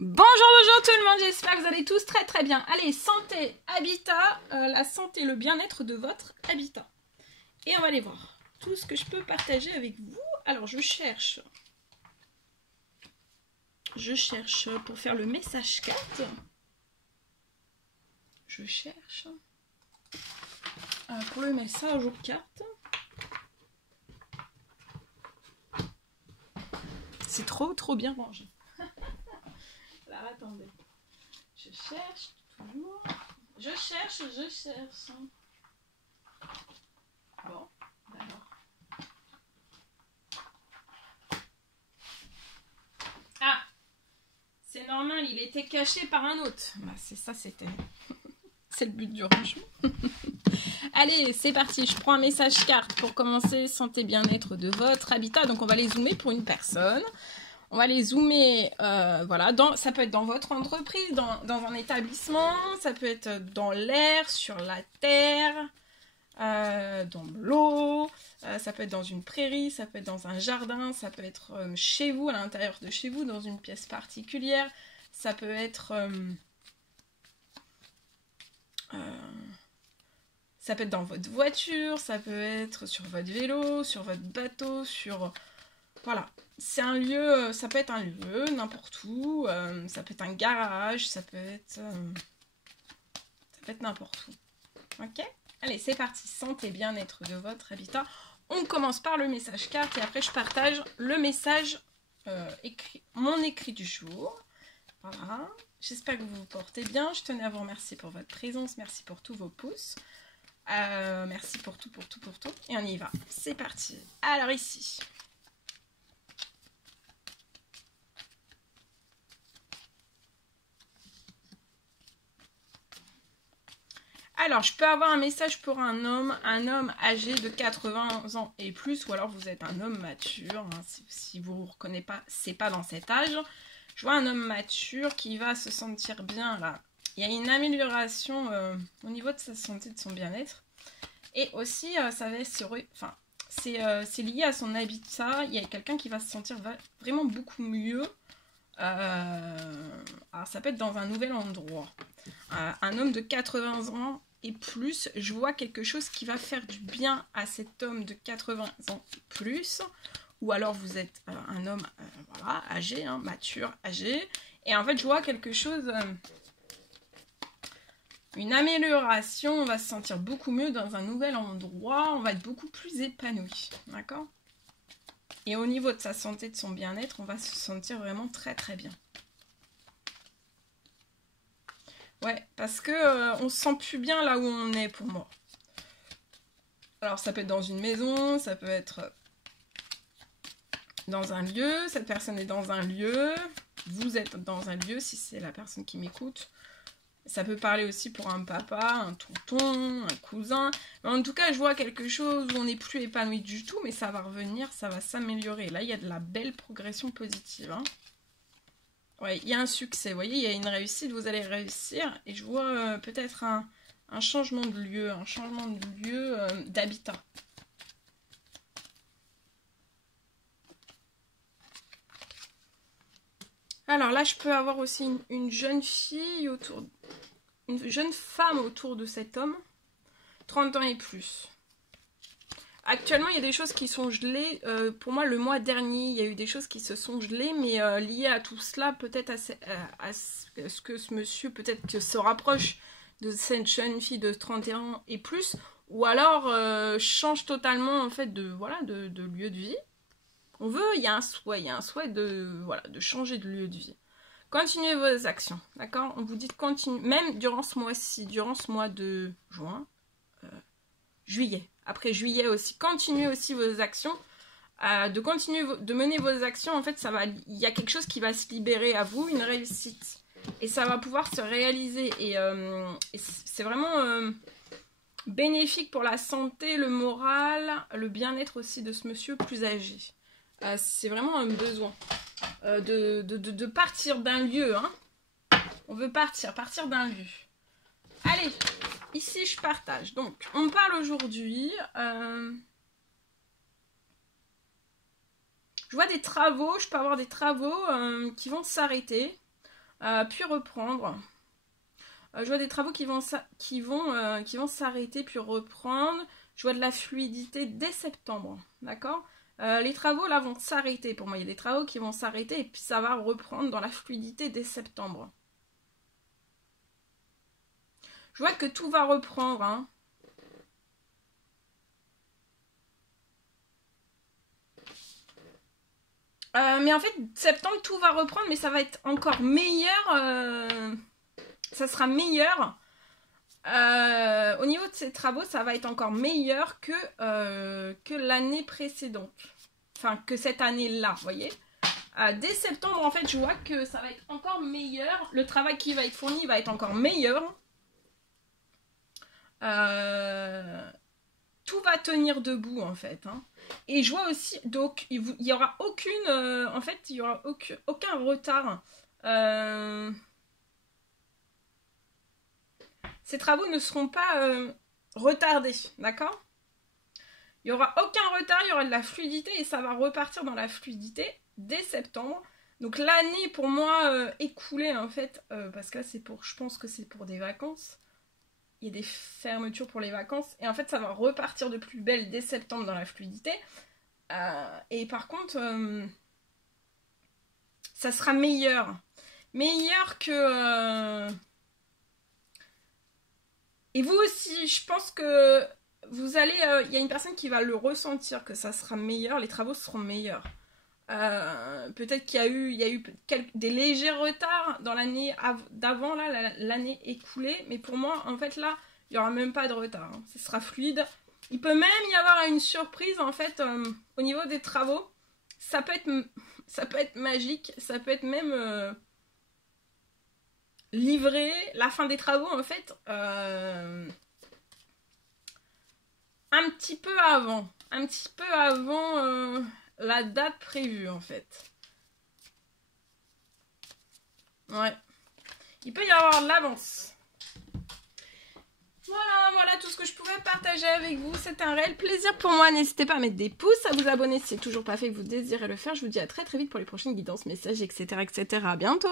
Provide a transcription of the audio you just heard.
Bonjour tout le monde, j'espère que vous allez tous très bien. Allez, santé, habitat, la santé, le bien-être de votre habitat. Et on va aller voir tout ce que je peux partager avec vous. Alors je cherche pour faire le message carte. Je cherche pour le message aux cartes. C'est trop bien rangé. Alors attendez, je cherche toujours. Je cherche. Bon, alors. Ah, c'est normal, il était caché par un autre. Bah, c'est ça, c'était. C'est le but du rangement. Allez, c'est parti. Je prends un message carte pour commencer. Santé, bien-être de votre habitat. Donc, on va les zoomer pour une personne. On va les zoomer, voilà, ça peut être dans votre entreprise, dans un établissement, ça peut être dans l'air, sur la terre, dans l'eau, ça peut être dans une prairie, ça peut être dans un jardin, ça peut être chez vous, à l'intérieur de chez vous, dans une pièce particulière, ça peut être dans votre voiture, ça peut être sur votre vélo, sur votre bateau, sur... Voilà, c'est un lieu, ça peut être un lieu, n'importe où, ça peut être un garage, ça peut être n'importe où. Ok? Allez, c'est parti, santé, bien-être de votre habitat. On commence par le message carte et après je partage le message écrit, mon écrit du jour. Voilà, j'espère que vous vous portez bien. Je tenais à vous remercier pour votre présence, merci pour tous vos pouces. Merci pour tout. Et on y va, c'est parti. Alors ici... Alors, je peux avoir un message pour un homme âgé de 80 ans et plus, ou alors vous êtes un homme mature, hein, si vous ne vous reconnaissez pas dans cet âge. Je vois un homme mature qui va se sentir bien, là. Il y a une amélioration au niveau de sa santé, de son bien-être. Et aussi, ça va c'est lié à son habitat. Il y a quelqu'un qui va se sentir vraiment beaucoup mieux. Alors, ça peut être dans un nouvel endroit. Un homme de 80 ans et plus, je vois quelque chose qui va faire du bien à cet homme de 80 ans et plus, ou alors vous êtes un homme voilà, âgé, hein, mature, âgé, et en fait je vois quelque chose, une amélioration, on va se sentir beaucoup mieux dans un nouvel endroit, on va être beaucoup plus épanoui, d'accord? Et au niveau de sa santé, de son bien-être, on va se sentir vraiment très bien. Ouais, parce que on se sent plus bien là où on est pour moi. Alors ça peut être dans une maison, ça peut être dans un lieu, cette personne est dans un lieu, vous êtes dans un lieu si c'est la personne qui m'écoute. Ça peut parler aussi pour un papa, un tonton, un cousin. Mais en tout cas, je vois quelque chose où on n'est plus épanoui du tout, mais ça va revenir, ça va s'améliorer. Là, il y a de la belle progression positive, hein. Ouais, il y a un succès, vous voyez, il y a une réussite, vous allez réussir. Et je vois peut-être un changement de lieu, d'habitat. Alors là, je peux avoir aussi une jeune fille une jeune femme autour de cet homme, 30 ans et plus. Actuellement, il y a des choses qui sont gelées. Pour moi, le mois dernier, il y a eu des choses qui se sont gelées, mais liées à tout cela, peut-être à ce que ce monsieur, peut-être que se rapproche de cette jeune fille de 31 ans et plus, ou alors change totalement en fait de lieu de vie. Il y a un souhait de changer de lieu de vie. Continuez vos actions, d'accord? On vous dit de continuer, même durant ce mois-ci, durant ce mois de juin, juillet. Après juillet aussi, continuez aussi vos actions. De mener vos actions, en fait, il y a quelque chose qui va se libérer à vous, une réussite. Et ça va pouvoir se réaliser. Et c'est vraiment bénéfique pour la santé, le moral, le bien-être aussi de ce monsieur plus âgé. C'est vraiment un besoin de partir d'un lieu, hein. On veut partir d'un lieu. Allez, ici je partage. Donc, on parle aujourd'hui. Je vois des travaux, je peux avoir des travaux qui vont s'arrêter. puis reprendre. Je vois des travaux qui vont s'arrêter puis reprendre. Je vois de la fluidité dès septembre, d'accord? Les travaux là vont s'arrêter pour moi. Il y a des travaux qui vont s'arrêter et puis ça va reprendre dans la fluidité dès septembre. Je vois que tout va reprendre, hein. Mais en fait, septembre, tout va reprendre, mais ça va être encore meilleur. Ça sera meilleur. Au niveau de ces travaux, ça va être encore meilleur que l'année précédente. Enfin, que cette année-là, vous voyez. Dès septembre, en fait, je vois que ça va être encore meilleur. Le travail qui va être fourni va être encore meilleur. Tout va tenir debout, en fait. Hein. Et je vois aussi, donc, il y aura aucune... en fait, il y aura aucun retard. Ces travaux ne seront pas retardés, d'accord? Il n'y aura aucun retard, il y aura de la fluidité et ça va repartir dans la fluidité dès septembre. Donc l'année pour moi écoulée en fait, parce que là c'est pour, je pense que c'est pour des vacances. Il y a des fermetures pour les vacances et en fait ça va repartir de plus belle dès septembre dans la fluidité. Et par contre, ça sera meilleur. Meilleur que... Et vous aussi, je pense que vous allez... Il y a une personne qui va le ressentir, que ça sera meilleur, les travaux seront meilleurs. Peut-être qu'il y a eu des légers retards dans l'année d'avant, là, l'année écoulée. Mais pour moi, en fait, là, il n'y aura même pas de retard. Hein. Ce sera fluide. Il peut même y avoir une surprise, en fait, au niveau des travaux. Ça peut être magique. Ça peut être même... livrer la fin des travaux en fait un petit peu avant la date prévue en fait. Ouais, il peut y avoir de l'avance. Voilà tout ce que je pouvais partager avec vous. C'était un réel plaisir pour moi. N'hésitez pas à mettre des pouces, à vous abonner si c'est toujours pas fait et que vous désirez le faire. Je vous dis à très vite pour les prochaines guidances, messages, etc. À bientôt.